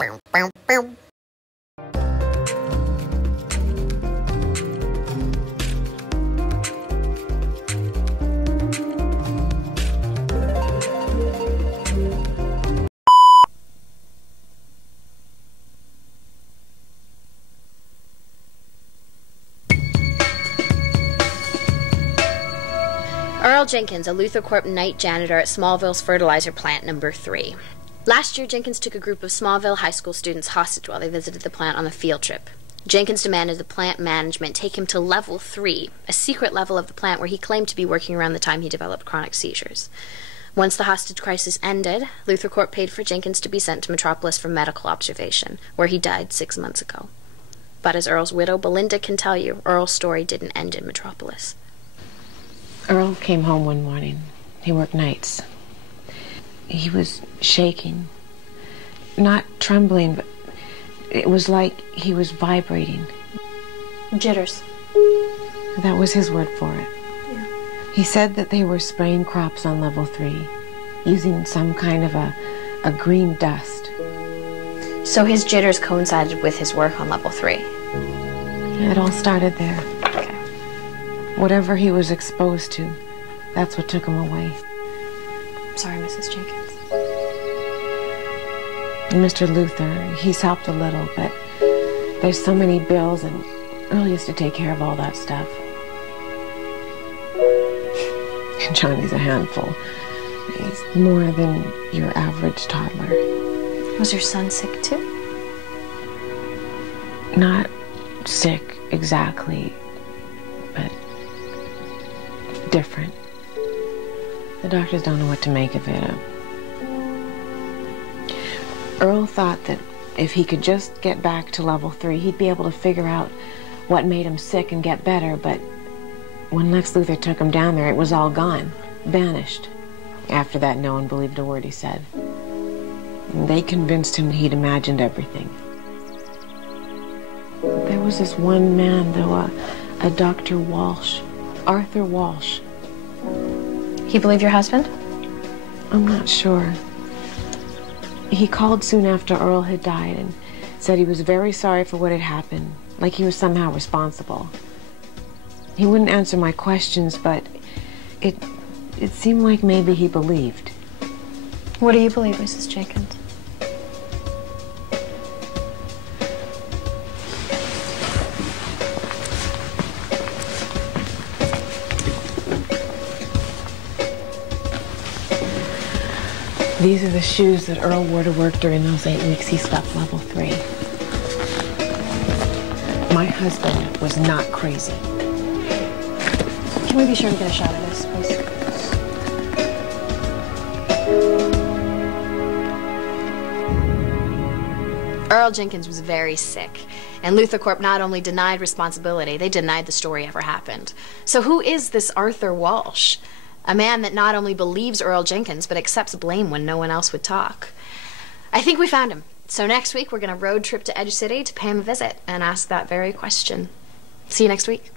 Earl Jenkins, a Luther Corp night janitor at Smallville's fertilizer plant number 3. Last year, Jenkins took a group of Smallville high school students hostage while they visited the plant on a field trip. Jenkins demanded the plant management take him to level 3, a secret level of the plant where he claimed to be working around the time he developed chronic seizures. Once the hostage crisis ended, Luther Corp paid for Jenkins to be sent to Metropolis for medical observation, where he died 6 months ago. But as Earl's widow, Belinda, can tell you, Earl's story didn't end in Metropolis. Earl came home one morning. He worked nights. He was shaking. Not trembling, but it was like he was vibrating. Jitters. That was his word for it. Yeah. He said that they were spraying crops on level 3, using some kind of a green dust. So his jitters coincided with his work on level 3? It all started there. Okay. Whatever he was exposed to, that's what took him away. Sorry, Mrs. Jenkins. And Mr. Luther, he's helped a little, but there's so many bills, and Earl used to take care of all that stuff. And Johnny's a handful. He's more than your average toddler. Was your son sick too? Not sick exactly, but different. The doctors don't know what to make of it. Earl thought that if he could just get back to level 3, he'd be able to figure out what made him sick and get better, but when Lex Luthor took him down there, it was all gone, vanished. After that, no one believed a word he said. And they convinced him he'd imagined everything. There was this one man, though, a Dr. Walsh, Arthur Walsh. He believed your husband? I'm not sure. He called soon after Earl had died and said he was very sorry for what had happened, like he was somehow responsible. He wouldn't answer my questions, but it seemed like maybe he believed. What do you believe, Mrs. Jenkins? These are the shoes that Earl wore to work during those 8 weeks he slept level 3. My husband was not crazy. Can we be sure to get a shot of this, please? Earl Jenkins was very sick, and Luther Corp not only denied responsibility, they denied the story ever happened. So who is this Arthur Walsh? A man that not only believes Earl Jenkins, but accepts blame when no one else would talk. I think we found him. So next week, we're going to road trip to Edge City to pay him a visit and ask that very question. See you next week.